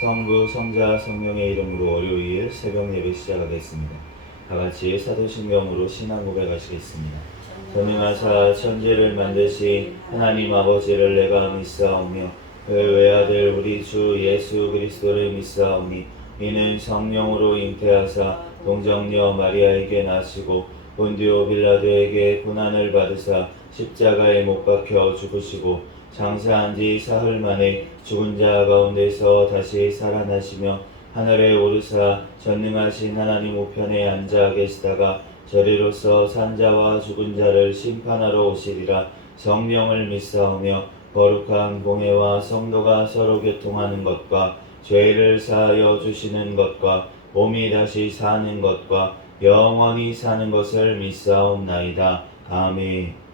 성부, 성자, 성령의 이름으로 월요일 새벽 예배 시작하겠습니다. 다같이 사도신경으로 신앙 고백하시겠습니다. 전능하사 천지를 만드신 하나님 아버지를 내가 믿사오며 그 외아들 우리 주 예수 그리스도를 믿사오니 이는 성령으로 잉태하사 동정녀 마리아에게 나시고 본디오 빌라도에게 고난을 받으사 십자가에 못 박혀 죽으시고 장사한 지 사흘 만에 죽은 자 가운데서 다시 살아나시며 하늘에 오르사 전능하신 하나님 우편에 앉아 계시다가 저리로서 산자와 죽은 자를 심판하러 오시리라. 성령을 믿사오며 거룩한 공회와 성도가 서로 교통하는 것과 죄를 사하여 주시는 것과 몸이 다시 사는 것과 영원히 사는 것을 믿사옵나이다. 아멘.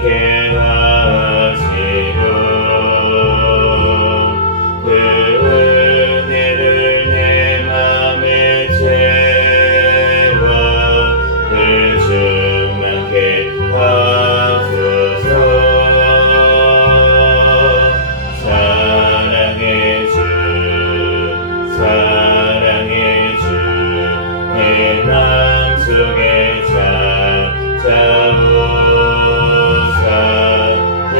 않게 하시고 그 은혜를 내 맘에 채워 늘 충만케 하소서. 사랑의 주 사랑의 주 내 맘속에 찾아오사 내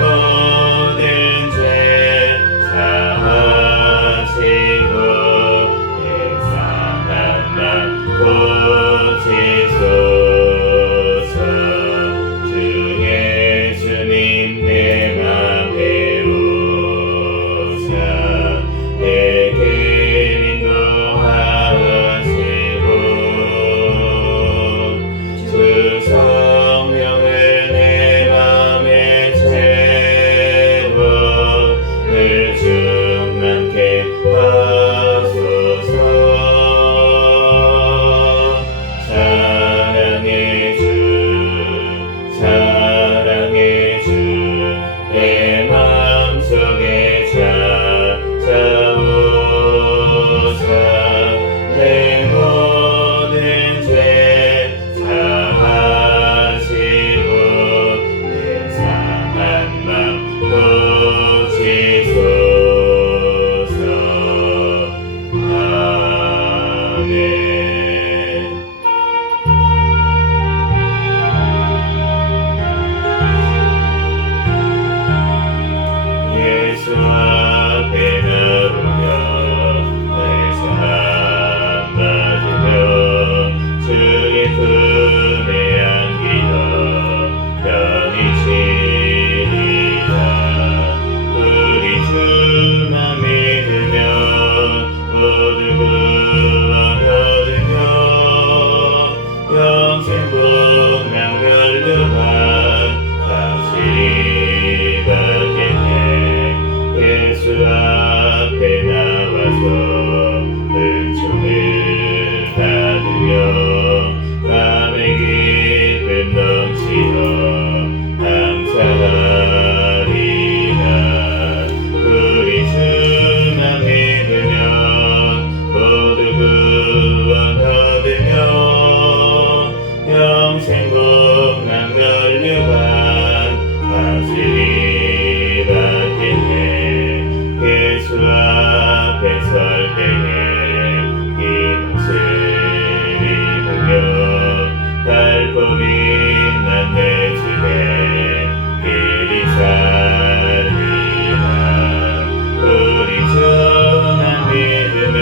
모든 죄 사하시고 내 상한 맘 고치소서. 주 예수님 내 맘에 오사 내게 인도하시고 주 성령을 내 맘에 채워 늘 충만케 하소서. 사랑의 주 사랑의 주 내 맘속에 찾아오사 내 모든 죄 사하시고 내 상한 맘 고치소서. 아멘. 예수 앞에 나오며 나의 삶 받으며 주의 품에 안기어 편히 쉬리라. 우리 주만 믿으며 모두 구원 얻으며 영생 복락 멸류관 확실히 받겠네. 예수 앞에 나와서 은총을 받으며 밤의 기쁨 넘치어 감사하리라. 우리 주만 믿으며 모두 구원 얻으며 영생 복락 멸류관 확실히 받겠네. 예수 앞에 설 때에 기쁨을 입으며 밝고 빛난 내 집에 길이 살리라. 우리 주만 믿으며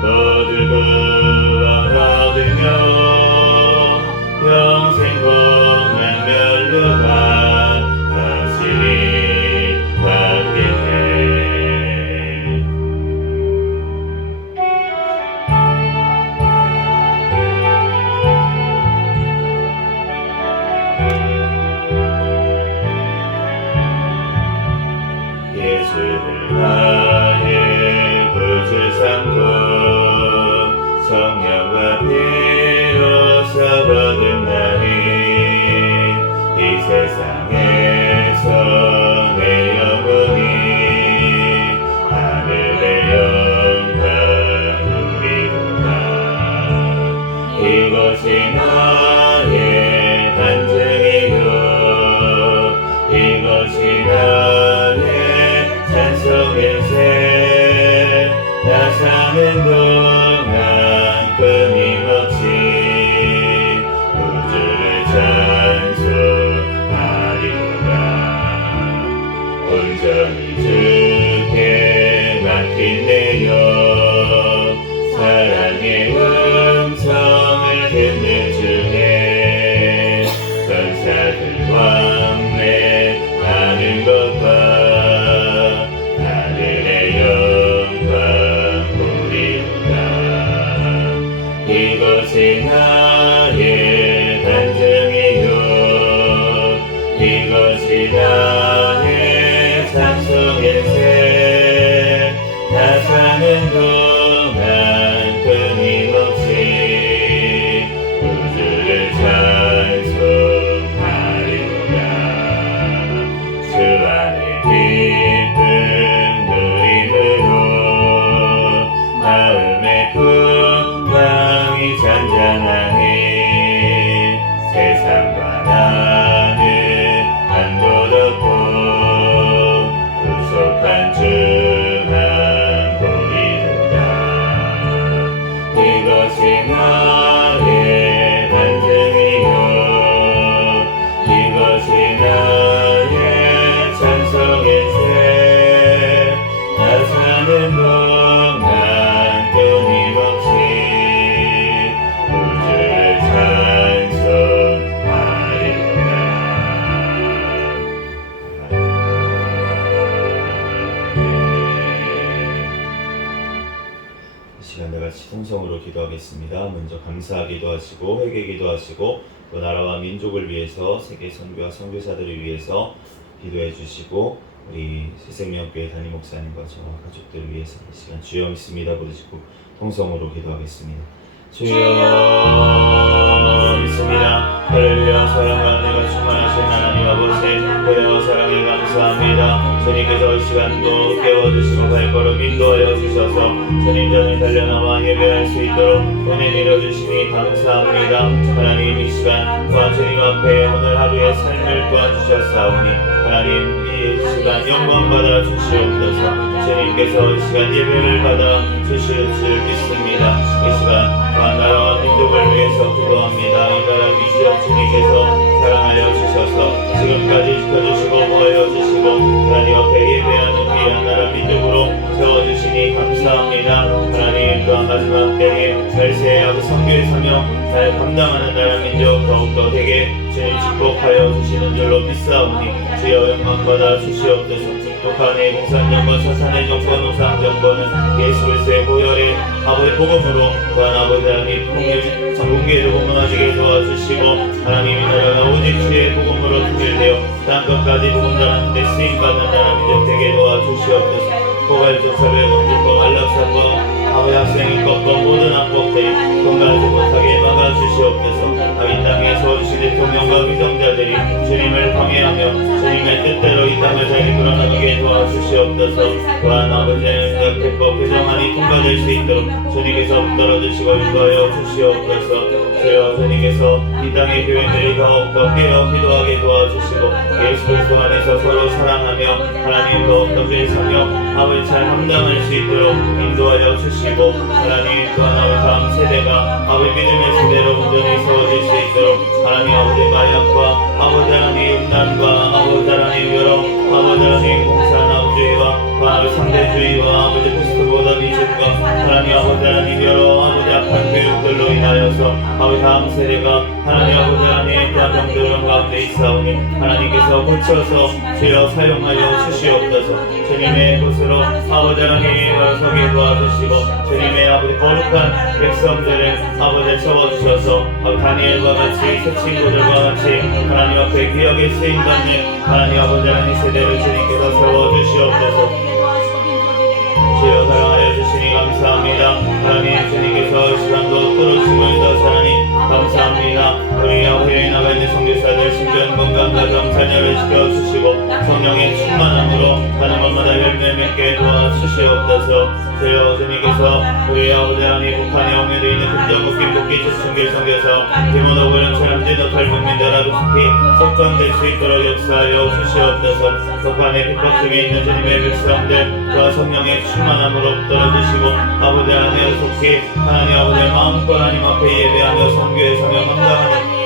모두 구원 얻으며 영생 복락 멸류관 확실히 받겠네. 예수를 나의 구주 삼고 성령과 비로소 거듭나니 이 세상에서 내 영혼이 하늘의 영광 누리도다. 이것이 나의 간증이요 이것이 나의 찬송일세. 나 사는 동안 끊임없이 우주를 찬송하리로다. 온전히 주께 맡긴내요. 사랑의 음성을 듣는 중에 전사들 왕래하는 것과 하늘의 영광 보리로다. 이것이 나의 간증이요 이것이 나의 찬송일세. 나 사는 동안 끊임없이 우주를 찬송하리로다. 기도하겠습니다. 먼저 감사하기도 하시고 회개기도 하시고 또 나라와 민족을 위해서 세계 선교와 선교사들을 위해서 기도해 주시고 우리 새생명교회 담임 목사님과 저와 가족들을 위해서 이 시간 주여 믿습니다 부르시고 통성으로 기도하겠습니다. 주여 믿습니다. 할렐루야. 사랑과 은혜가 충만하신 하나님 아버지 은혜와 사랑에 감사합니다. 주님께서 이 시간도 깨워주시고 발걸음 인도하여 주셔서 주님 전에 달려나와 예배할 수 있도록 은혜 내려주시니 감사합니다. 하나님 이 시간 또한 주님 앞에 오늘 하루의 삶을 도와주셨사오니 하나님 이 시간 영광 받아 주시옵소서. 주님께서 이 시간 예배를 받아 주실 줄 믿습니다. 이 시간 또한 나라와 민족을 위해서 기도합니다. 이 나라 민족 주님께서 사랑하여 주셔서 지금까지 지켜주시고 보호하여 주시고 하나님 앞에 예배하는 귀한 나라 민족으로 세워주시니 감사합니다. 하나님 또한 마지막 때에 멜세하고 선교의 사명 잘 감당하는 나라 민족 더욱더 되게 주님 축복하여 주시는 줄로 믿사오니 주여 영광받아 주시옵소서. 북한의 공산정권, 사탄의 정권, 우상정권은 예수 그리스도의 보혈의 아버지 복음으로 또한 아버지 하나님 통일 전국계로 무너지게 도와주시고 하나님의 나라가 오직 주의 복음으로 통일되어 땅끝까지 복음 전하는 데 쓰임받는 나라 민족 되게 도와주시옵소서. 포괄적 사회 범죄법, 안락사법, 아버지 학생의 법과 모든 악법들이 건강하지 못하게 막아주시옵소서. 이 땅에 서주신 대통령과 위정자들이 주님을 방해하며 주님의 뜻대로 이 땅을 잘 이끌어나가게 도와주시옵소서. 또한 아버지의 대법 개정안이 통과될 수 있도록 주님께서 붙들어주시고 인도하여 주시옵소서. 주여 주님께서 이 땅의 교회들이 더욱더 깨어 기도하게 도와주시고 예수 그리스도 안에서 서로 사랑하며 하나님 더욱더 주의 사명 아버지 잘 감당할 수 있도록 인도하여 주시고 하나님 또한 아버지 다음 세대가 아버지 믿음의 세대로 온전히 세워질 수 있도록 하나님 아버지 마약과 아버지 하나님 음란과 아버지 하나님 여러 아버지 하나님 공산주의와 아버지 상대주의와 아버지 포스트모더니즘과 하나님 아버지 하나님 여러 아버지 악한 교육들로 인하여서 아버지 다음 세대가 하나님 아버지 하나님 또한 병들은 가운데 있사오니 하나님께서 고쳐서 주여 사용하여 주시옵소서. 주님의 곳으로 아버지 하나님 서게 도와주시고 주님의 아버지 거룩한 백성들을 아버지 세워주셔서 다니엘과 같이 새 친구들과 같이 하나님 앞에 기억에 쓰임받는 하나님 아버지 하나님 세대를 주님께서 세워주시옵소서. 주여 사랑하여 주시니 감사합니다. 하나님 주님께서 이 시간도 뚫으시고 인도하시니 감사합니다. 우리 아버지 나가 있는 선교사들 신변 건강 가정 자녀를 지켜주시고 성령의 충만함으로 하는 것마다 열매 맺게 도와주시옵소서. 주여 주님께서 우리 아버지 하나님 북한에 옹여되어 있는 금전국기 복귀 주충길 성교서 디모노 고령처럼 진노탈 국민들하고 특히 속전될 수 있도록 역사하여 주시옵소서. 북한의 핍박 중에 있는 주님의 백성들과 성령의 충만함으로 붙들어주시고 아버지 하나님 속히 하나님 아버지 마음껏 하나님 앞에 예배하며 선교의 사명 감당하는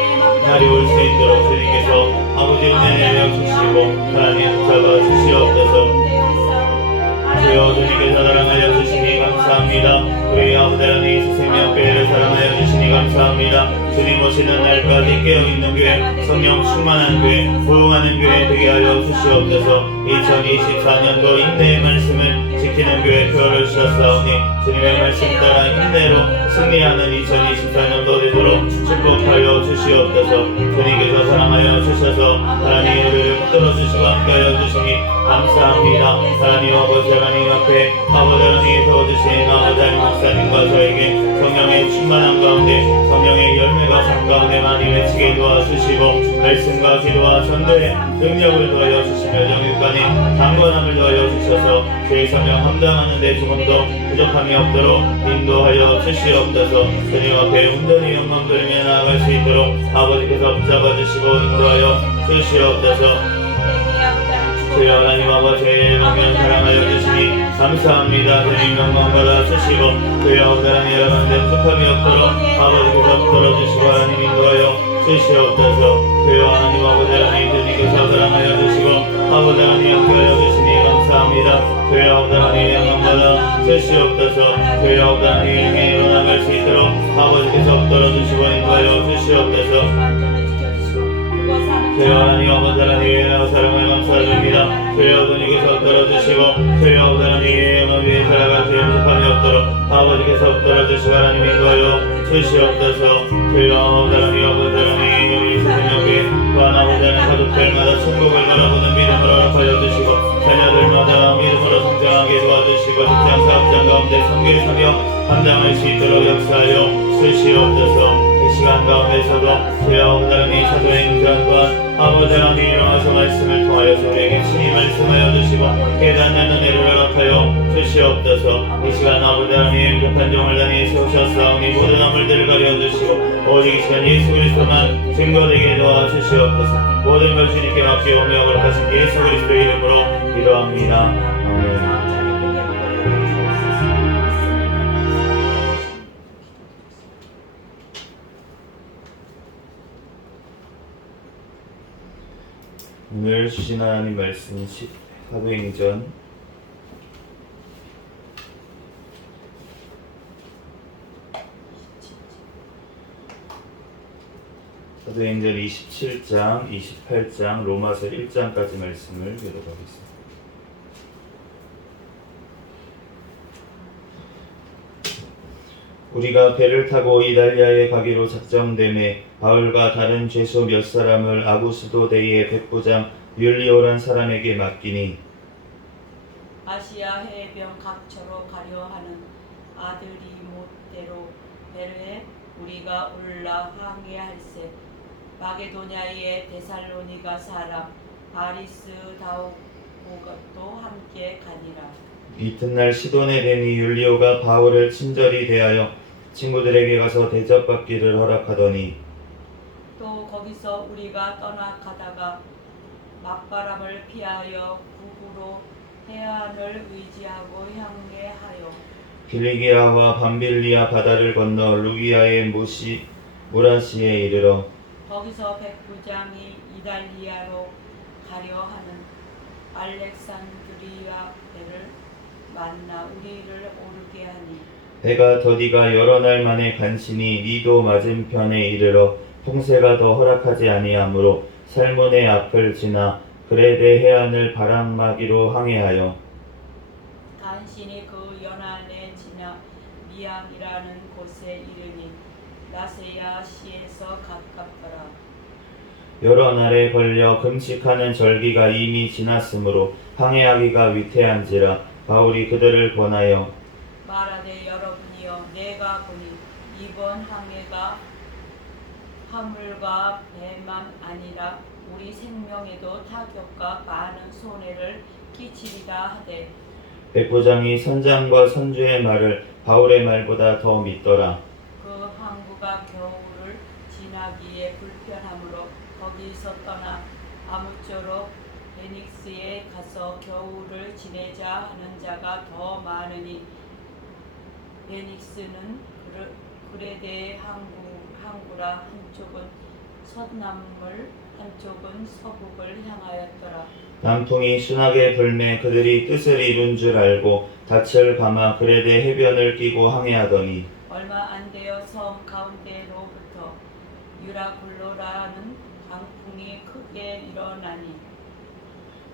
날이 올 수 있도록 주님께서 아버지 은혜 내려주시고 하나님 붙잡아 주시옵소서. 주여 주님께서 사랑하여 주시니 감사합니다. 우리 아버지 하나님 새생명교회를 사랑하여 주시니 감사합니다. 주님 오시는 날까지 깨어있는 교회, 성령 충만한 교회, 부흥하는 교회 되게 하여 주시옵소서. 2024년도 인내의 말씀을 지키는 교회 표를 주셨사오니 주님의 말씀 따라 인내로 승리하는 2024년도 되도록 축복하여 주시옵소서. 주님께서 사랑하여 주셔서 하나님 우리를 붙들어주시고 함께하여 주시니 감사합니다. 하나님 아버지 하나님 앞에 아버지 하나님 세워주신 아버지 하나님 목사님과 저에게 성령의 충만한 가운데 성령의 열매가 삶 가운데 많이 맺히게 도와주시고 말씀과 기도와 전도에 능력을 더하여 주시며 영육간에 강건함을 더하여 주셔서 주의 사명 감당하는 데 조금도 부족함이 없도록 인도하여 주시옵소서. 주님 앞에 온전히 영광 돌리며 나아갈 수 있도록 아버지께서 붙잡아 주시고 인도하여 주시옵소서. 주여 하나님 아버지 영원 사랑하여 주시니 감사합니다. 주님 영광 받아 주시고 주여 하나님 여러분들 부족함이 없도록 아버지께서 붙들어주시고 하나님 인도하여 주시옵소서. 주여 하나님 아버지 하나님 주님께서 사랑하여 주시고 아버지 하나님 함께하여 주시니 감사합니다. 주여 하나님 영광 받아 주시옵소서. 주여 하나님 영에 일어나갈 수 있도록 아버지께서 붙들어주시고 인도하여 주시옵소서. 주여 하나님 아버지 하나님의 사랑을 감사드립니다. 주여 돈이께서 떨어주시고 주여 아버지 하나님의 영원 위에 살아갈 수 염색함이 없도록 아버지께서 떨어주시고 하나님 인도하여 주시옵소서. 주여 아버지 하나님 아버지 하나님 우리 세상에 또한 아버지 하나님 가족들마다 천국을 바라보는 믿음으로 허락하여 주시고 자녀들마다 믿음으로 성장하게 도와주시고 직장 사업장 가운데 성기를 사며 감당할 수 있도록 역사하여 주시옵소서. 이 시간 가운데서도 주여 아버지 하나님 사도의 행전과 아버지 하나님 일어나서 말씀을 통하여서 우리에게 친히 말씀하여 주시고 깨닫는 은혜를 허락하여 주시옵소서. 이 시간 아버지 하나님 급한 종을 다니 세우셨사오니 모든 허물들을 가려주시고 오직 이 시간 예수 그리스도만 증거되게 도와주시옵소서. 모든 걸 주님께 맡기오며 거룩하신 예수 그리스도의 이름으로 기도합니다. 아멘. 오늘 주신 하나님 말씀 사도행전 27장, 28장, 로마서 1장까지 말씀을 교독하겠습니다. 우리가 배를 타고 이달리아에 가기로 작정됨에 바울과 다른 죄수 몇 사람을 아구스도대의 백부장 율리오란 사람에게 맡기니 아시아 해변 각처로 가려 하는 아들이 못대로 베르에 우리가 올라 항해할세. 마게도냐의 데살로니가 사람 아리스다고도 함께 가니라. 이튿날 시돈에 뵈니 율리오가 바울을 친절히 대하여 친구들에게 가서 대접받기를 허락하더니 또 거기서 우리가 떠나가다가 맞바람을 피하여 북으로 해안을 의지하고 향해하여 빌리기아와 밤빌리아 바다를 건너 루기아의 무라시에 이르러 거기서 백부장이 이달리아로 가려 하는 알렉산드리아 배를 만나 우리를 오르게 하니 배가 더디가 여러 날 만에 간신히 니도 맞은편에 이르러 풍세가 더 허락하지 아니하므로 살몬의 앞을 지나 그레데 해안을 바람막이로 항해하여 간신히 그 연안에 지나 미앙이라는 곳에 이르니 라세야 시에서 가깝더라. 여러 날에 걸려 금식하는 절기가 이미 지났으므로 항해하기가 위태한지라 바울이 그들을 권하여 말하되 여러분이여 내가 보니 이번 항해가 화물과 배만 아니라 우리 생명에도 타격과 많은 손해를 끼치리다 하되 백부장이 선장과 선주의 말을 바울의 말보다 더 믿더라. 그 항구가 겨울을 지나기에 불편하므로 거기서 떠나 아무쪼록 베닉스에 가서 겨울을 지내자 하는 자가 더 많으니 베닉스는 그레데 항구라. 한쪽은 서남을 한쪽은 서북을 향하였더라. 남풍이 순하게 불매 그들이 뜻을 이룬 줄 알고 닻을 감아 그레데 해변을 끼고 항해하더니 얼마 안 되어 섬 가운데로부터 유라굴로라는 강풍이 크게 일어나니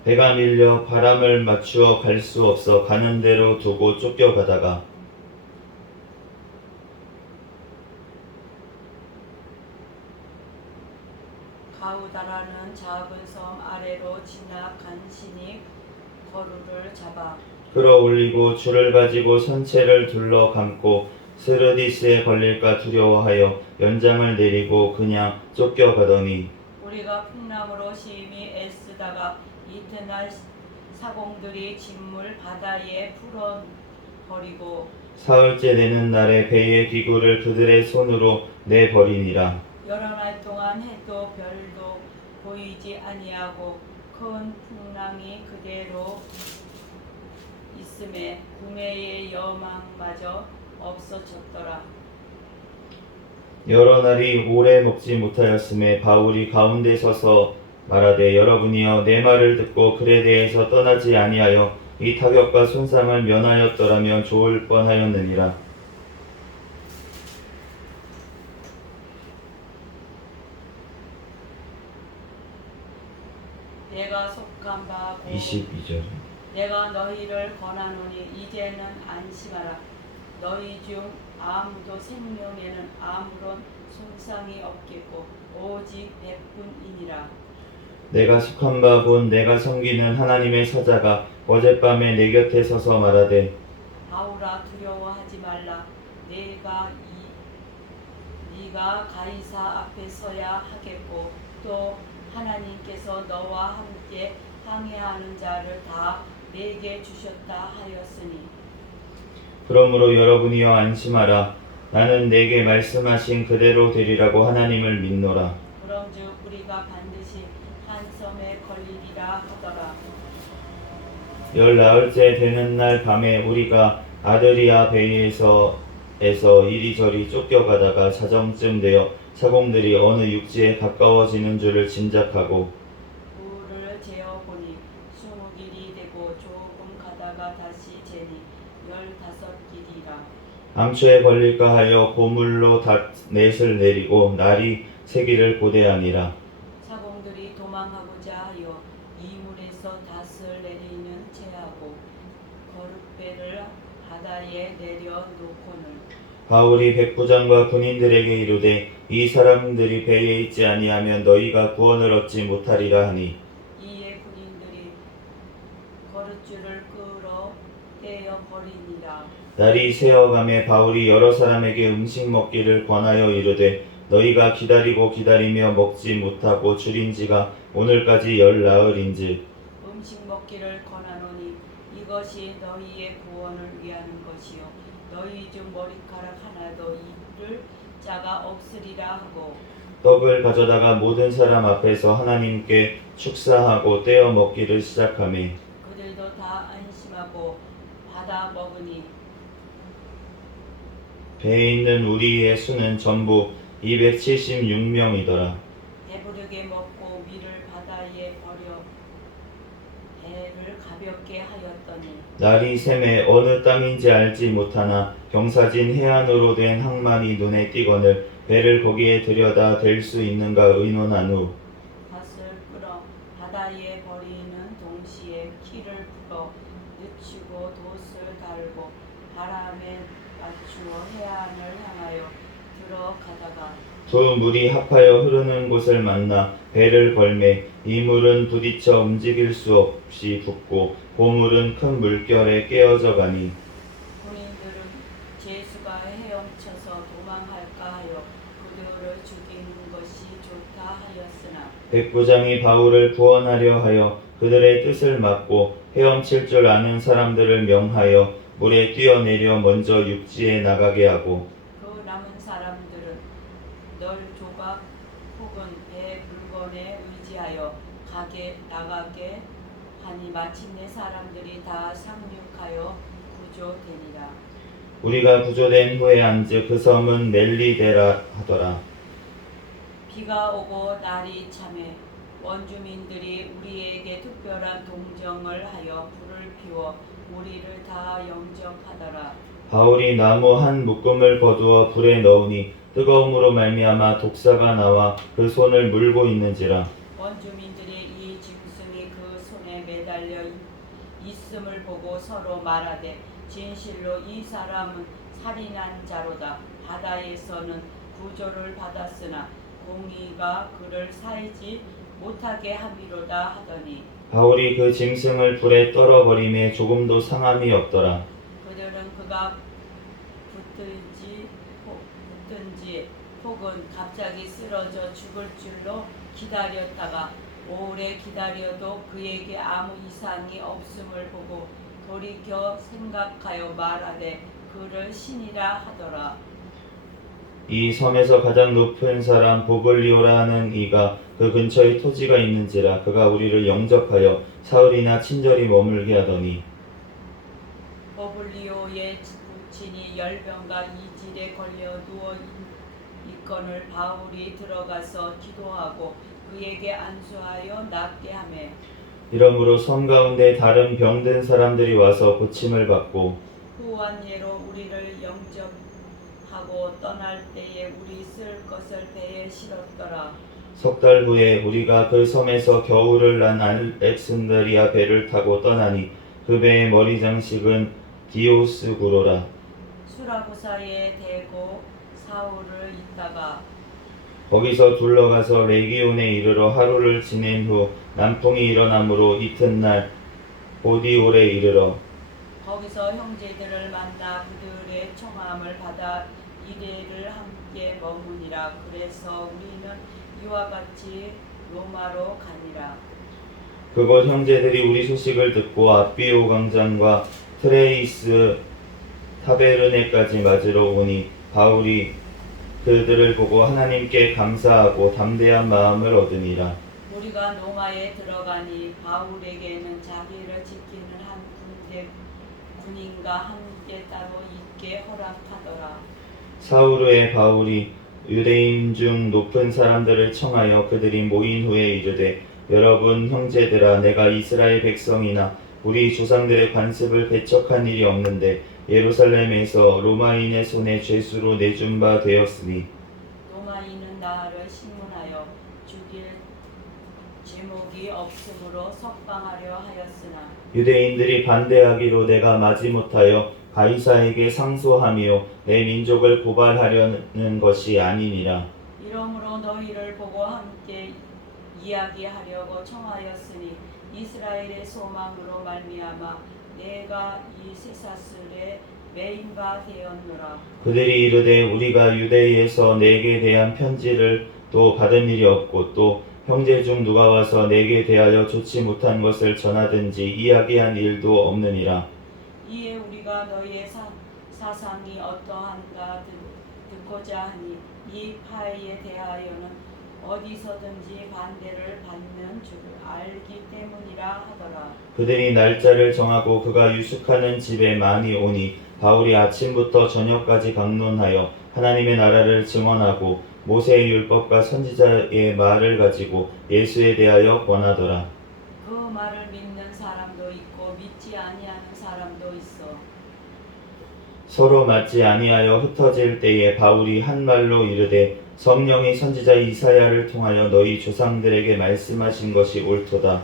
배가 밀려 바람을 맞추어 갈 수 없어 가는 대로 두고 쫓겨가다가 가우다라는 작은 섬 아래로 지나 간신히 거루를 잡아 끌어올리고 줄을 가지고 선체를 둘러 감고 스르디스에 걸릴까 두려워하여 연장을 내리고 그냥 쫓겨가더니 우리가 풍랑으로 심히 애쓰다가 이튿날 사공들이 진물 바다에 풀어버리고 사흘째 되는 날에 배의 기구를 그들의 손으로 내버리니라. 여러 날 동안 해도 별도 보이지 아니하고 큰 풍랑이 그대로 있음에 구매의 여망마저 없어졌더라. 여러 날이 오래 먹지 못하였음에 바울이 가운데 서서 말하되 여러분이여 내 말을 듣고 그레데에서 떠나지 아니하여 이 타격과 손상을 면하였더라면 좋을 뻔하였느니라. 내가 속한 바 곧 22절. 내가 너희를 권하노니 이제는 안심하라. 너희 중 아무도 생명에는 아무런 손상이 없겠고 오직 백분이니라. 내가 속한 바 곧 내가 섬기는 하나님의 사자가 어젯밤에 내 곁에 서서 말하되 바울아 두려워하지 말라. 네가 가이사 앞에 서야 하겠고 또 하나님께서 너와 함께 항해하는 자를 다 내게 주셨다 하였으니 그러므로 여러분이여 안심하라. 나는 내게 말씀하신 그대로 되리라고 하나님을 믿노라. 그런즉 우리가 반드시 한 섬에 걸리리라 하더라. 14일째 되는 날 밤에 우리가 아드리아 베이에서 이리저리 쫓겨가다가 자정쯤 되어 사공들이 어느 육지에 가까워지는 줄을 짐작하고 물을 재어보니 20길이 되고 조금 가다가 다시 재니 15길이라. 암초에 걸릴까 하여 고물로 닷넷을 내리고 날이 새기를 고대하니라. 사공들이 도망하고자 하여 이물에서 닷을 내리는 채하고 거룻배를 바다에 내려놓고는 바울이 백부장과 군인들에게 이르되 이 사람들이 배에 있지 아니하면 너희가 구원을 얻지 못하리라 하니 이에 군인들이 거룻줄을 끌어 떼어 버리니라. 날이 새어가매 바울이 여러 사람에게 음식 먹기를 권하여 이르되 너희가 기다리며 먹지 못하고 줄인 지가 오늘까지 10나흘인즉 음식 먹기를 권하노니 이것이 너희의 구원을 위하는 것이요 너희 중 머리카락 하나도 잃을 자가 없으리라 하고 떡을 가져다가 모든 사람 앞에서 하나님께 축사하고 떼어 먹기를 시작하매 그들도 다 안심하고 받아 먹으니 배에 있는 우리의 수는 전부 276명이더라. 배부르게 먹고 위를 바다에 버려 배를 가볍게 하였더니 날이 새매 어느 땅인지 알지 못하나 경사진 해안으로 된 항만이 눈에 띄거늘 배를 거기에 들여다 댈 수 있는가 의논한 후 밭을 끌어 바다에 버리는 동시에 키를 풀어 늦추고 돛을 달고 바람에 맞추어 해안을 향하여 들어가다가 두 물이 합하여 흐르는 곳을 만나 배를 걸매 이 물은 부딪혀 움직일 수 없이 붓고 고물은 큰 물결에 깨어져 가니 군인들은 제수가 헤엄쳐서 도망할까 하여 그들을 죽이는 것이 좋다 하였으나 백부장이 바울을 구원하려 하여 그들의 뜻을 막고 헤엄칠 줄 아는 사람들을 명하여 물에 뛰어내려 먼저 육지에 나가게 하고 그 남은 사람들은 널 조각 혹은 배 물건에 의지하여 나가게 하니 마침내 사람들이 다 상륙하여 구조되니라. 우리가 구조된 후에 안즉 그 섬은 멜리데라 하더라. 비가 오고 날이 참해 원주민들이 우리에게 특별한 동정을 하여 불을 피워 우리를 다 영접하더라. 바울이 나무 한 묶음을 거두어 불에 넣으니 뜨거움으로 말미암아 독사가 나와 그 손을 물고 있는지라. 원주민들이 이 짐승이 그 손에 매달려 있음을 보고 서로 말하되 진실로 이 사람은 살인한 자로다. 바다에서는 구조를 받았으나 공의가 그를 살지 못하게 함이로다 하더니 바울이 그 짐승을 불에 떨어버림에 조금도 상함이 없더라. 그들은 그가 붙든지 혹은 갑자기 쓰러져 죽을 줄로 기다렸다가 오래 기다려도 그에게 아무 이상이 없음을 보고 돌이켜 생각하여 말하되 그를 신이라 하더라. 이 섬에서 가장 높은 사람 보블리오라는 이가 그 근처에 토지가 있는지라 그가 우리를 영접하여 사흘이나 친절히 머물게 하더니 버블리오의 부친이 열병과 이질에 걸려 누워 있거늘 바울이 들어가서 기도하고 그에게 안수하여 낫게 하매 이러므로 섬 가운데 다른 병든 사람들이 와서 고침을 받고 후한 예로 우리를 영접하여 타고 떠날 때에 우리 쓸 것을 배에 실었더라. 석 달 후에 우리가 그 섬에서 겨울을 난 알렉산드리아 배를 타고 떠나니 그 배의 머리 장식은 디오스구로라. 수라구사에 대고 사흘을 있다가 거기서 둘러가서 레기온에 이르러 하루를 지낸 후 남풍이 일어나므로 이튿날 보디올에 이르러 거기서 형제들을 만나 그들의 청함을 받아 이레를 함께 머무니라. 그래서 우리는 이와 같이 로마로 가니라. 그곳 형제들이 우리 소식을 듣고 아비오 광장과 트레이스 타베르네까지 맞으러 오니 바울이 그들을 보고 하나님께 감사하고 담대한 마음을 얻으니라. 우리가 로마에 들어가니 바울에게는 자기를 지키는 한 군인과 함께 따로 있게 허락하더라. 사흘 후에 바울이 유대인 중 높은 사람들을 청하여 그들이 모인 후에 이르되 여러분 형제들아, 내가 이스라엘 백성이나 우리 조상들의 관습을 배척한 일이 없는데 예루살렘에서 로마인의 손에 죄수로 내준 바 되었으니 로마인은 나를 신문하여 죽일 제목이 없으므로 석방하려 하였으나 유대인들이 반대하기로 내가 마지못하여 가이사에게 상소하며 내 민족을 고발하려는 것이 아니니라. 이러므로 너희를 보고 함께 이야기하려고 청하였으니 이스라엘의 소망으로 말미암아 내가 이 쇠사슬에 매인 바 되었노라. 그들이 이르되 우리가 유대에서 내게 대한 편지를 또 받은 일이 없고 또 형제 중 누가 와서 내게 대하여 좋지 못한 것을 전하든지 이야기한 일도 없느니라. 이에 우리가 너희의 사상이 어떠한가 듣고자 하니 이 파에 대하여는 어디서든지 반대를 받는 줄을 알기 때문이라 하더라. 그들이 날짜를 정하고 그가 유숙하는 집에 많이 오니 바울이 아침부터 저녁까지 강론하여 하나님의 나라를 증언하고 모세의 율법과 선지자의 말을 가지고 예수에 대하여 권하더라. 그 말을 믿는 사람도 있고 믿지 아니하는 사람도 있어. 서로 맞지 아니하여 흩어질 때에 바울이 한 말로 이르되 성령이 선지자 이사야를 통하여 너희 조상들에게 말씀하신 것이 옳도다.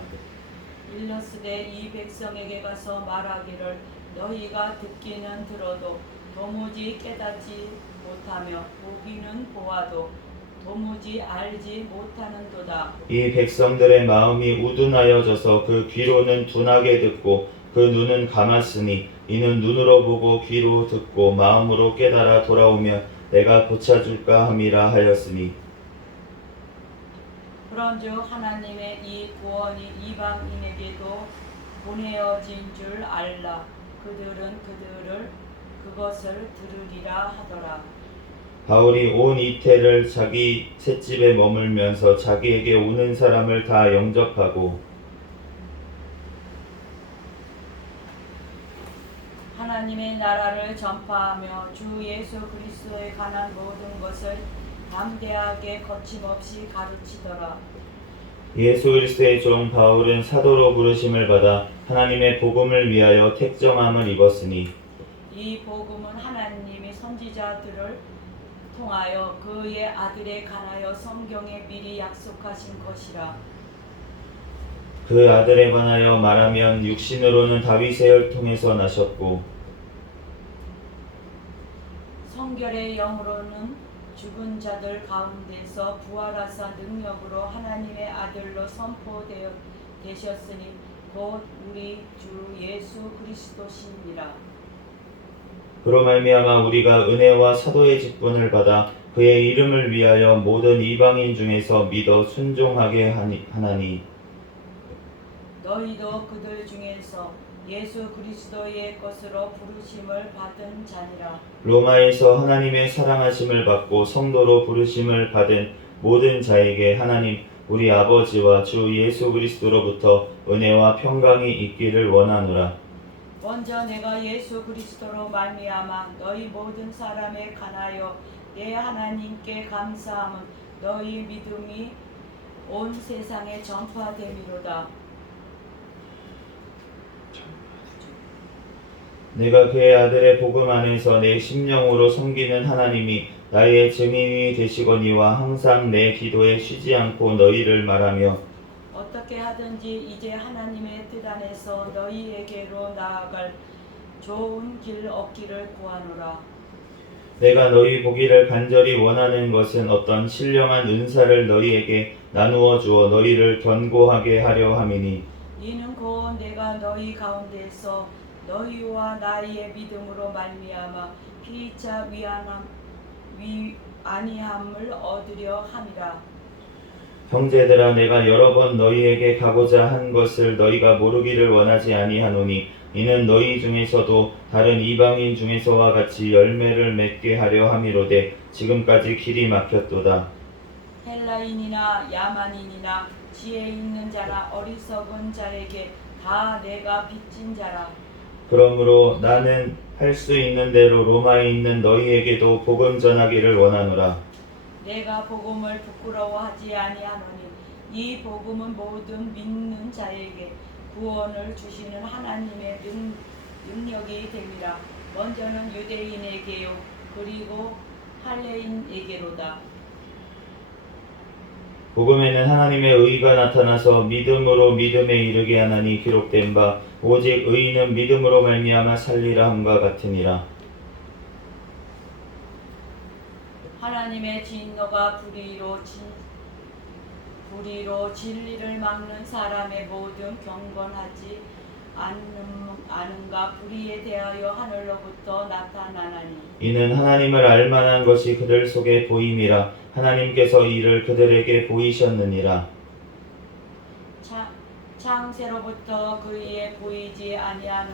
일러스되 이 백성에게 가서 말하기를 너희가 듣기는 들어도 도무지 깨닫지 못하며 보기는 보아도 도무지 알지 못하는도다. 이 백성들의 마음이 우둔하여져서 그 귀로는 둔하게 듣고 그 눈은 감았으니 이는 눈으로 보고 귀로 듣고 마음으로 깨달아 돌아오면 내가 고쳐줄까 함이라 하였으니 그런즉 하나님의 이 구원이 이방인에게도 보내어진 줄 알라. 그들은 그것을 들으리라 하더라. 바울이 온 이태를 자기 셋집에 머물면서 자기에게 오는 사람을 다 영접하고 하나님의 나라를 전파하며 주 예수 그리스도에 관한 모든 것을 담대하게 거침없이 가르치더라. 예수 그리스도의 종 바울은 사도로 부르심을 받아 하나님의 복음을 위하여 택정함을 입었으니 이 복음은 하나님이 선지자들을 통하여 그의 아들에 관하여 성경에 미리 약속하신 것이라. 그 아들에 관하여 말하면 육신으로는 다윗의 혈통에서 나셨고 성결의 영으로는 죽은 자들 가운데서 부활하사 능력으로 하나님의 아들로 선포되셨으니 곧 우리 주 예수 그리스도시니라. 그로 말미암아 우리가 은혜와 사도의 직분을 받아 그의 이름을 위하여 모든 이방인 중에서 믿어 순종하게 하나니 너희도 그들 중에서 예수 그리스도의 것으로 부르심을 받은 자니라. 로마에서 하나님의 사랑하심을 받고 성도로 부르심을 받은 모든 자에게 하나님 우리 아버지와 주 예수 그리스도로부터 은혜와 평강이 있기를 원하노라. 먼저 내가 예수 그리스도로 말미암아 너희 모든 사람에 관하여 내 하나님께 감사함은 너희 믿음이 온 세상에 전파됨이로다. 내가 그의 아들의 복음 안에서 내 심령으로 섬기는 하나님이 나의 증인이 되시거니와 항상 내 기도에 쉬지 않고 너희를 말하며 어떻게 하든지 이제 하나님의 뜻 안에서 너희에게로 나아갈 좋은 길 얻기를 구하노라. 내가 너희 보기를 간절히 원하는 것은 어떤 신령한 은사를 너희에게 나누어 주어 너희를 견고하게 하려 함이니 이는 곧 내가 너희 가운데서 너희와 나의 믿음으로 말미암아 피차 아니함을 얻으려 함이라. 형제들아 내가 여러 번 너희에게 가고자 한 것을 너희가 모르기를 원하지 아니하노니 이는 너희 중에서도 다른 이방인 중에서와 같이 열매를 맺게 하려 함이로되 지금까지 길이 막혔도다. 헬라인이나 야만인이나 지혜 있는 자나 어리석은 자에게 다 내가 빚진 자라. 그러므로 나는 할 수 있는 대로 로마에 있는 너희에게도 복음 전하기를 원하노라. 내가 복음을 부끄러워하지 아니하노니 이 복음은 모든 믿는 자에게 구원을 주시는 하나님의 능력이 됨이라. 먼저는 유대인에게요 그리고 할례인에게로다. 복음에는 하나님의 의가 나타나서 믿음으로 믿음에 이르게 하나니 기록된 바 오직 의인은 믿음으로 말미암아 살리라 함과 같으니라. 하나님의 진노가 불의로 진리를 막는 사람의 모든 경건하지 않은가 불의에 대하여 하늘로부터 나타나나니 이는 하나님을 알만한 것이 그들 속에 보임이라. 하나님께서 이를 그들에게 보이셨느니라. 창세로부터 그의 보이지 아니하는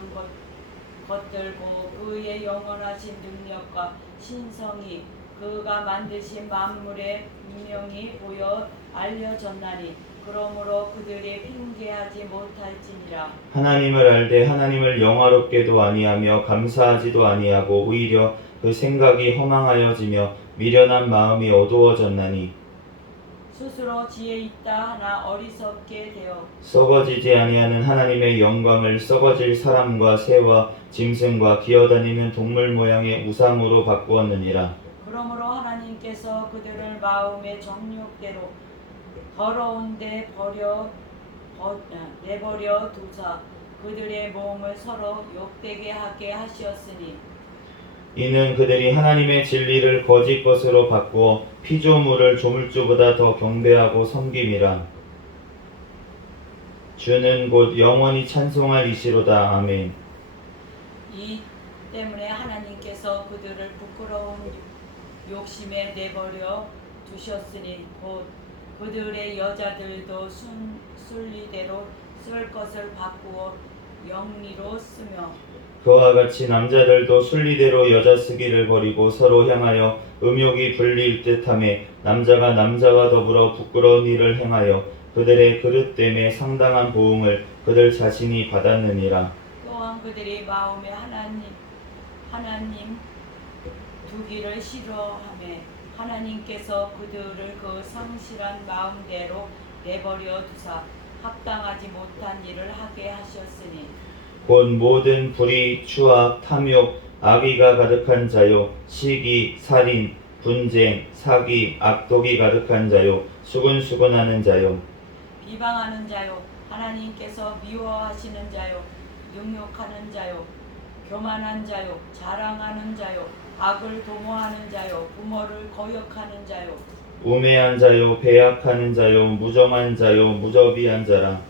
것들고 그의 영원하신 능력과 신성이 그가 만드신 만물의 분명히 보여 알려졌나니 그러므로 그들이 핑계하지 못할지니라. 하나님을 알되 하나님을 영화롭게도 아니하며 감사하지도 아니하고 오히려 그 생각이 허망하여지며 미련한 마음이 어두워졌나니 스스로 지혜 있다 하나 어리석게 되어 썩어지지 아니하는 하나님의 영광을 썩어질 사람과 새와 짐승과 기어다니는 동물 모양의 우상으로 바꾸었느니라. 그러므로 하나님께서 그들을 마음의 정욕대로 더러운데 내버려 두사 그들의 몸을 서로 욕되게 하게 하시었으니 이는 그들이 하나님의 진리를 거짓 것으로 바꾸어 피조물을 조물주보다 더 경배하고 섬김이라. 주는 곧 영원히 찬송할 이시로다. 아멘. 이 때문에 하나님께서 그들을 부끄러운 욕심에 내버려 두셨으니 곧 그들의 여자들도 순리대로 쓸 것을 바꾸어 영리로 쓰며 그와 같이 남자들도 순리대로 여자 쓰기를 버리고 서로 향하여 음욕이 불릴 듯하며 남자가 남자와 더불어 부끄러운 일을 행하여 그들의 그릇됨에 상당한 보응을 그들 자신이 받았느니라. 또한 그들이 마음에 하나님 두기를 싫어하며 하나님께서 그들을 그 성실한 마음대로 내버려 두사 합당하지 못한 일을 하게 하셨으니 곧 모든 불의, 추악, 탐욕, 악의가 가득한 자요, 시기, 살인, 분쟁, 사기, 악독이 가득한 자요, 수근수근하는 자요, 비방하는 자요 하나님께서 미워하시는 자요 능욕하는 자요 교만한 자요 자랑하는 자요 악을 도모하는 자요 부모를 거역하는 자요 우매한 자요, 배약하는 자요, 무정한 자요, 무저비한 자라.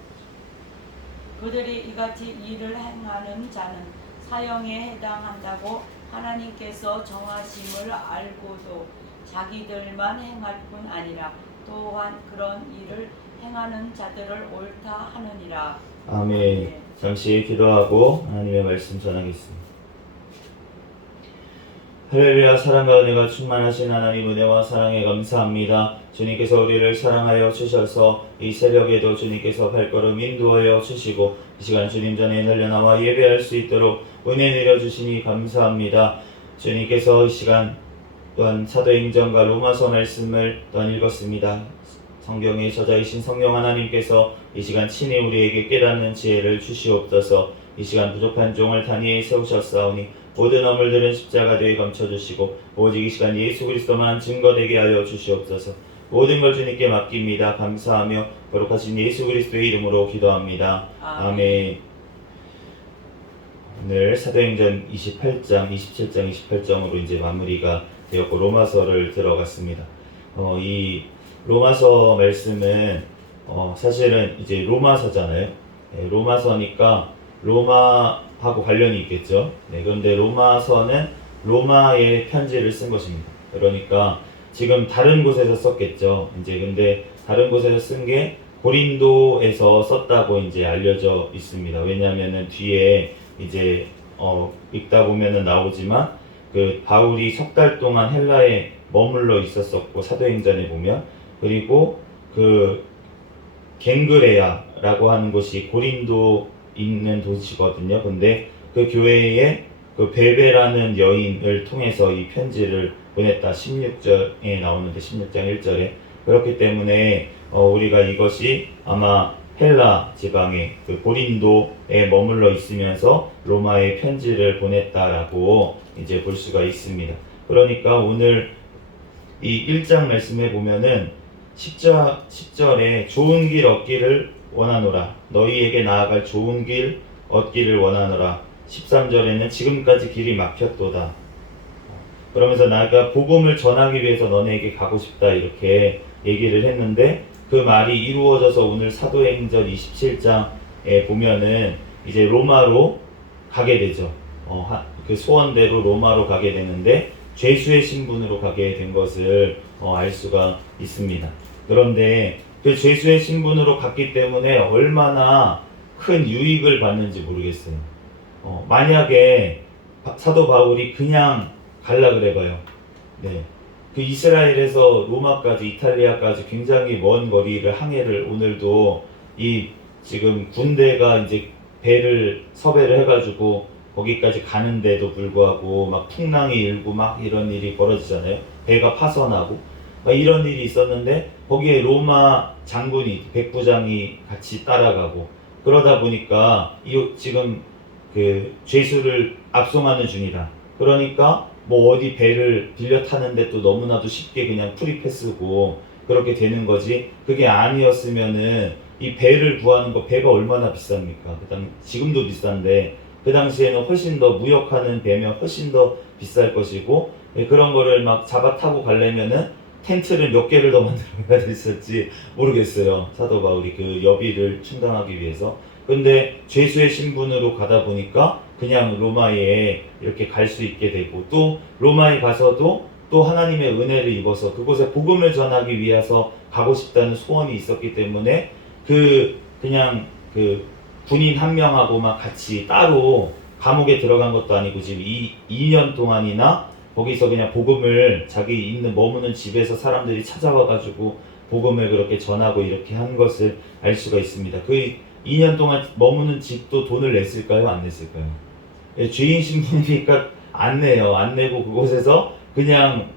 그들이 이같이 일을 행하는 자는 사형에 해당한다고 하나님께서 정하심을 알고도 자기들만 행할 뿐 아니라 또한 그런 일을 행하는 자들을 옳다 하느니라. 아멘. 잠시 기도하고 하나님의 말씀 전하겠습니다. 할렐루야. 사랑과 은혜가 충만하신 하나님 은혜와 사랑에 감사합니다. 주님께서 우리를 사랑하여 주셔서 이 새벽에도 주님께서 발걸음 인도하여 주시고 이 시간 주님 전에 달려나와 예배할 수 있도록 은혜 내려주시니 감사합니다. 주님께서 이 시간 또한 사도행전과 로마서 말씀을 또한 읽었습니다. 성경의 저자이신 성령 하나님께서 이 시간 친히 우리에게 깨닫는 지혜를 주시옵소서. 이 시간 부족한 종을 단위에 세우셨사오니 모든 어물들은 십자가되에 감춰주시고 오직 이 시간 예수 그리스도만 증거되게 하여 주시옵소서. 모든 걸 주님께 맡깁니다. 감사하며 거룩하신 예수 그리스도의 이름으로 기도합니다. 아멘. 오늘 사도행전 28장, 27장, 28장으로 이제 마무리가 되었고 로마서를 들어갔습니다. 이 로마서 말씀은 사실은 이제 로마서잖아요. 네, 로마서니까 로마하고 관련이 있겠죠. 네, 그런데 로마서는 로마의 편지를 쓴 것입니다. 그러니까 지금 다른 곳에서 썼겠죠. 이제 근데 다른 곳에서 쓴 게 고린도에서 썼다고 이제 알려져 있습니다. 왜냐하면은 뒤에 이제 읽다 보면은 나오지만 그 바울이 석 달 동안 헬라에 머물러 있었었고 사도행전에 보면 그리고 그 갱그레아라고 하는 곳이 고린도 있는 도시거든요. 근데 그 교회에 그 베베라는 여인을 통해서 이 편지를 보냈다. 16절에 나오는데 16장 1절에 그렇기 때문에 우리가 이것이 아마 헬라 지방의 그 고린도에 머물러 있으면서 로마에 편지를 보냈다라고 이제 볼 수가 있습니다. 그러니까 오늘 이 1장 말씀에 보면은 10절에 좋은 길 얻기를 원하노라. 너희에게 나아갈 좋은 길 얻기를 원하노라. 13절에는 지금까지 길이 막혔도다. 그러면서 내가 복음을 전하기 위해서 너네에게 가고 싶다 이렇게 얘기를 했는데 그 말이 이루어져서 오늘 사도행전 27장에 보면은 이제 로마로 가게 되죠. 그 소원대로 로마로 가게 되는데 죄수의 신분으로 가게 된 것을 알 수가 있습니다. 그런데 그 죄수의 신분으로 갔기 때문에 얼마나 큰 유익을 받는지 모르겠어요. 만약에 사도 바울이 그냥 갈라 그래봐요. 네. 그 이스라엘에서 로마까지 이탈리아까지 굉장히 먼 거리를 항해를 오늘도 이 지금 군대가 이제 배를 섭외를 해가지고 거기까지 가는데도 불구하고 막 풍랑이 일고 막 이런 일이 벌어지잖아요. 배가 파손하고 막 이런 일이 있었는데 거기에 로마 장군이 백부장이 같이 따라가고 그러다 보니까 이 지금 그 죄수를 압송하는 중이다. 그러니까 뭐 어디 배를 빌려 타는데 또 너무나도 쉽게 그냥 프리패스고 그렇게 되는 거지. 그게 아니었으면은 이 배를 구하는 거 배가 얼마나 비쌉니까? 지금도 비싼데 그 당시에는 훨씬 더 무역하는 배면 훨씬 더 비쌀 것이고 그런 거를 막 잡아 타고 가려면은 텐트를 몇 개를 더 만들어야 됐을지 모르겠어요. 사도 바울이 그 여비를 충당하기 위해서. 근데 죄수의 신분으로 가다 보니까 그냥 로마에 이렇게 갈 수 있게 되고 또 로마에 가서도 또 하나님의 은혜를 입어서 그곳에 복음을 전하기 위해서 가고 싶다는 소원이 있었기 때문에 그냥 그 군인 한 명하고만 같이 따로 감옥에 들어간 것도 아니고 지금 2년 동안이나 거기서 그냥 복음을 자기 있는 머무는 집에서 사람들이 찾아와가지고 복음을 그렇게 전하고 이렇게 한 것을 알 수가 있습니다. 그 2년 동안 머무는 집도 돈을 냈을까요? 안 냈을까요? 죄인 신분이니까 안 내요. 안 내고 그곳에서 그냥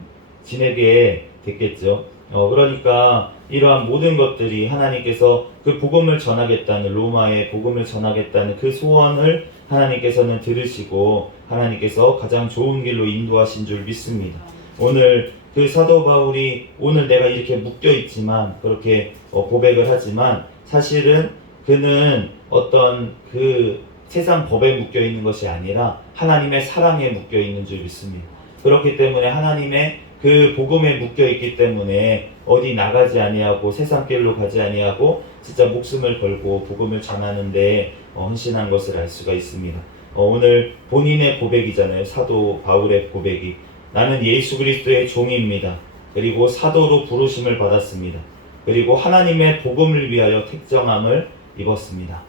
지내게 됐겠죠. 그러니까 이러한 모든 것들이 하나님께서 그 복음을 전하겠다는 로마에 복음을 전하겠다는 그 소원을 하나님께서는 들으시고 하나님께서 가장 좋은 길로 인도하신 줄 믿습니다. 오늘 그 사도 바울이 오늘 내가 이렇게 묶여 있지만 그렇게 고백을 하지만 사실은 그는 어떤 그 세상 법에 묶여 있는 것이 아니라 하나님의 사랑에 묶여 있는 줄 믿습니다. 그렇기 때문에 하나님의 그 복음에 묶여 있기 때문에 어디 나가지 아니하고 세상 길로 가지 아니하고 진짜 목숨을 걸고 복음을 전하는데 헌신한 것을 알 수가 있습니다. 오늘 본인의 고백이잖아요. 사도 바울의 고백이 나는 예수 그리스도의 종입니다. 그리고 사도로 부르심을 받았습니다. 그리고 하나님의 복음을 위하여 택정함을 입었습니다.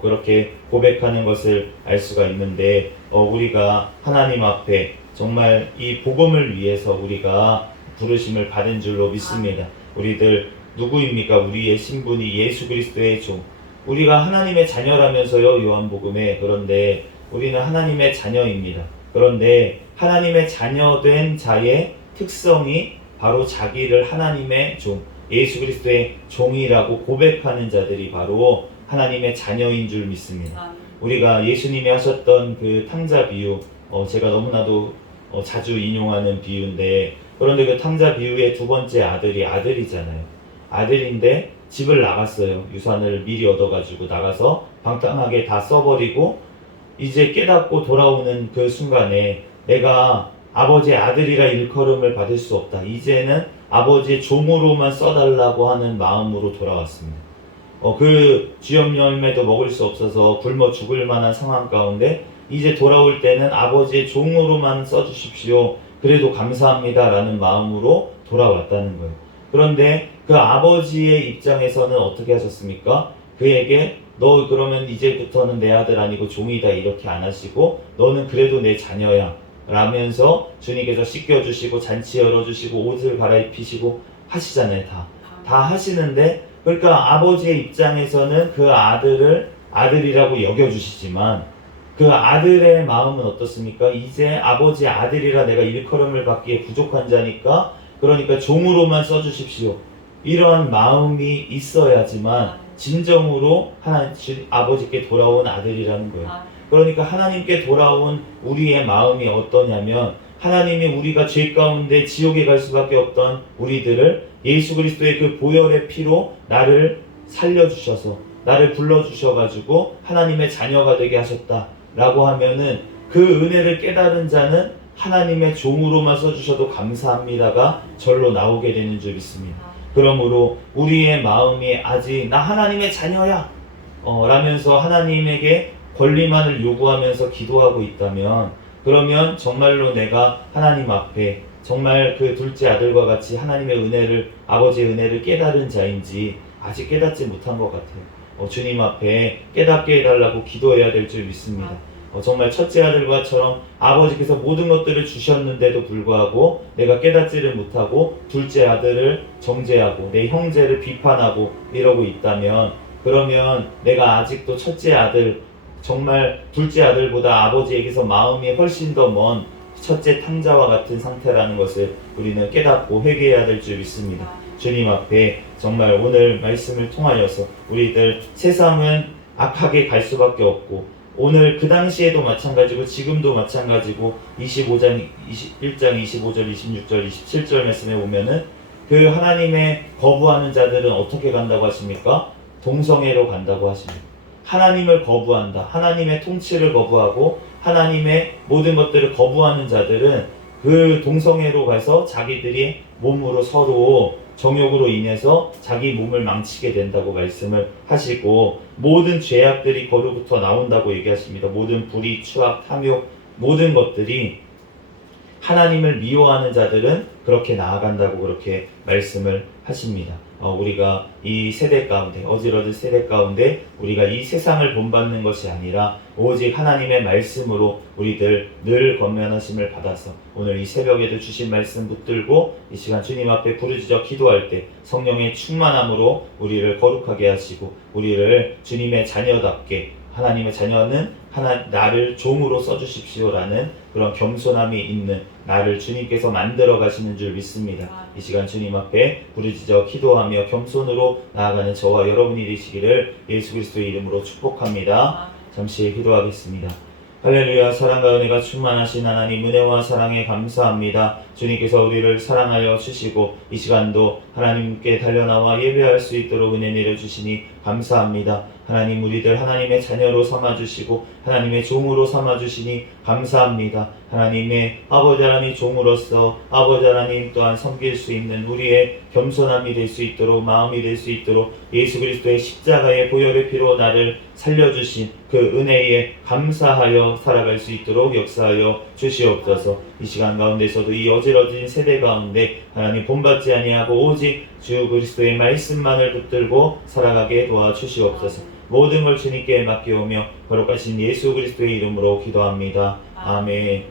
그렇게 고백하는 것을 알 수가 있는데 우리가 하나님 앞에 정말 이 복음을 위해서 우리가 부르심을 받은 줄로 믿습니다. 우리들 누구입니까? 우리의 신분이 예수 그리스도의 종. 우리가 하나님의 자녀라면서요. 요한복음에. 그런데 우리는 하나님의 자녀입니다. 그런데 하나님의 자녀된 자의 특성이 바로 자기를 하나님의 종, 예수 그리스도의 종이라고 고백하는 자들이 바로 하나님의 자녀인 줄 믿습니다. 우리가 예수님이 하셨던 그 탕자 비유, 제가 너무나도 자주 인용하는 비유인데, 그런데 그 탕자 비유의 두 번째 아들이 아들이잖아요. 아들인데 집을 나갔어요. 유산을 미리 얻어가지고 나가서 방탕하게 다 써버리고, 이제 깨닫고 돌아오는 그 순간에 내가 아버지의 아들이라 일컬음을 받을 수 없다. 이제는 아버지의 종으로만 써달라고 하는 마음으로 돌아왔습니다. 그 주염 열매도 먹을 수 없어서 굶어 죽을 만한 상황 가운데 이제 돌아올 때는 아버지의 종으로만 써주십시오. 그래도 감사합니다 라는 마음으로 돌아왔다는 거예요. 그런데 그 아버지의 입장에서는 어떻게 하셨습니까? 그에게 너 그러면 이제부터는 내 아들 아니고 종이다 이렇게 안 하시고 너는 그래도 내 자녀야 라면서 주님께서 씻겨주시고 잔치 열어주시고 옷을 갈아입히시고 하시잖아요. 다 하시는데, 그러니까 아버지의 입장에서는 그 아들을 아들이라고 여겨주시지만 그 아들의 마음은 어떻습니까? 이제 아버지의 아들이라 내가 일컬음을 받기에 부족한 자니까, 그러니까 종으로만 써주십시오. 이러한 마음이 있어야지만 진정으로 아버지께 돌아온 아들이라는 거예요. 그러니까 하나님께 돌아온 우리의 마음이 어떠냐면, 하나님이 우리가 죄 가운데 지옥에 갈 수밖에 없던 우리들을 예수 그리스도의 그 보혈의 피로 나를 살려주셔서 나를 불러주셔가지고 하나님의 자녀가 되게 하셨다라고 하면은, 그 은혜를 깨달은 자는 하나님의 종으로만 써주셔도 감사합니다가 절로 나오게 되는 줄 믿습니다. 그러므로 우리의 마음이 아직 나 하나님의 자녀야 라면서 하나님에게 권리만을 요구하면서 기도하고 있다면, 그러면 정말로 내가 하나님 앞에 정말 그 둘째 아들과 같이 하나님의 은혜를, 아버지의 은혜를 깨달은 자인지 아직 깨닫지 못한 것 같아요. 주님 앞에 깨닫게 해달라고 기도해야 될 줄 믿습니다. 정말 첫째 아들과처럼 아버지께서 모든 것들을 주셨는데도 불구하고 내가 깨닫지를 못하고 둘째 아들을 정죄하고 내 형제를 비판하고 이러고 있다면, 그러면 내가 아직도 첫째 아들, 정말 둘째 아들보다 아버지에게서 마음이 훨씬 더 먼 첫째 탕자와 같은 상태라는 것을 우리는 깨닫고 회개해야 될 줄 믿습니다. 주님 앞에 정말 오늘 말씀을 통하여서 우리들 세상은 악하게 갈 수밖에 없고, 오늘 그 당시에도 마찬가지고 지금도 마찬가지고 21장 25절 26절 27절 말씀에 보면은 그 하나님의 거부하는 자들은 어떻게 간다고 하십니까? 동성애로 간다고 하십니다. 하나님을 거부한다. 하나님의 통치를 거부하고 하나님의 모든 것들을 거부하는 자들은 그 동성애로 가서 자기들이 몸으로 서로 정욕으로 인해서 자기 몸을 망치게 된다고 말씀을 하시고, 모든 죄악들이 거로부터 나온다고 얘기하십니다. 모든 불의, 추악, 탐욕, 모든 것들이 하나님을 미워하는 자들은 그렇게 나아간다고 그렇게 말씀을 하십니다. 우리가 이 세대 가운데, 어지러진 세대 가운데 우리가 이 세상을 본받는 것이 아니라 오직 하나님의 말씀으로 우리들 늘 권면하심을 받아서 오늘 이 새벽에도 주신 말씀 붙들고 이 시간 주님 앞에 부르짖어 기도할 때 성령의 충만함으로 우리를 거룩하게 하시고, 우리를 주님의 자녀답게, 하나님의 자녀는 나를 종으로 써주십시오라는 그런 겸손함이 있는 나를 주님께서 만들어 가시는 줄 믿습니다. 이 시간 주님 앞에 부르짖어 기도하며 겸손으로 나아가는 저와 여러분이 되시기를 예수 그리스도의 이름으로 축복합니다. 잠시 기도하겠습니다. 할렐루야. 사랑과 은혜가 충만하신 하나님, 은혜와 사랑에 감사합니다. 주님께서 우리를 사랑하여 주시고 이 시간도 하나님께 달려나와 예배할 수 있도록 은혜 내려주시니 감사합니다. 하나님, 우리들 하나님의 자녀로 삼아주시고 하나님의 종으로 삼아주시니 감사합니다. 하나님의 아버지 하나님 종으로서 아버지 하나님 또한 섬길 수 있는 우리의 겸손함이 될 수 있도록, 마음이 될 수 있도록 예수 그리스도의 십자가의 보혈의 피로 나를 살려주신 그 은혜에 감사하여 살아갈 수 있도록 역사하여 주시옵소서. 이 시간 가운데서도 이 어지러진 세대 가운데 하나님 본받지 아니하고 오직 주 그리스도의 말씀만을 붙들고 살아가게 도와주시옵소서. 모든 걸 주님께 맡겨오며 거룩하신 예수 그리스도의 이름으로 기도합니다. 아멘.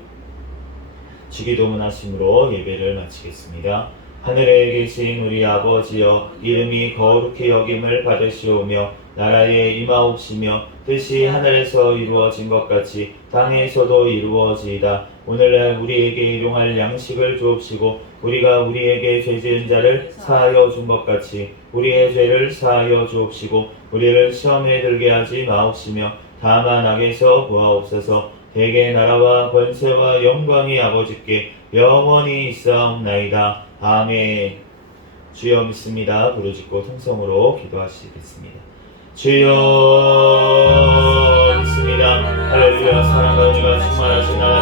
주기도문 하심으로 예배를 마치겠습니다. 하늘에 계신 우리 아버지여, 이름이 거룩히 여김을 받으시오며 나라에 임하옵시며 뜻이 하늘에서 이루어진 것 같이 땅에서도 이루어지이다. 오늘날 우리에게 일용할 양식을 주옵시고 우리가 우리에게 죄 지은 자를 사하여 준 것 같이 우리의 죄를 사하여 주옵시고 우리를 시험에 들게 하지 마옵시며 다만 악에서 구하옵소서. 대개 나라와 권세와 영광이 아버지께 영원히 있사옵나이다. 아멘. 주여 믿습니다. 부르짖고 통성으로 기도하시겠습니다. 주여 믿습니다. 할렐루야. 사랑과 은혜가 충만하신 하나님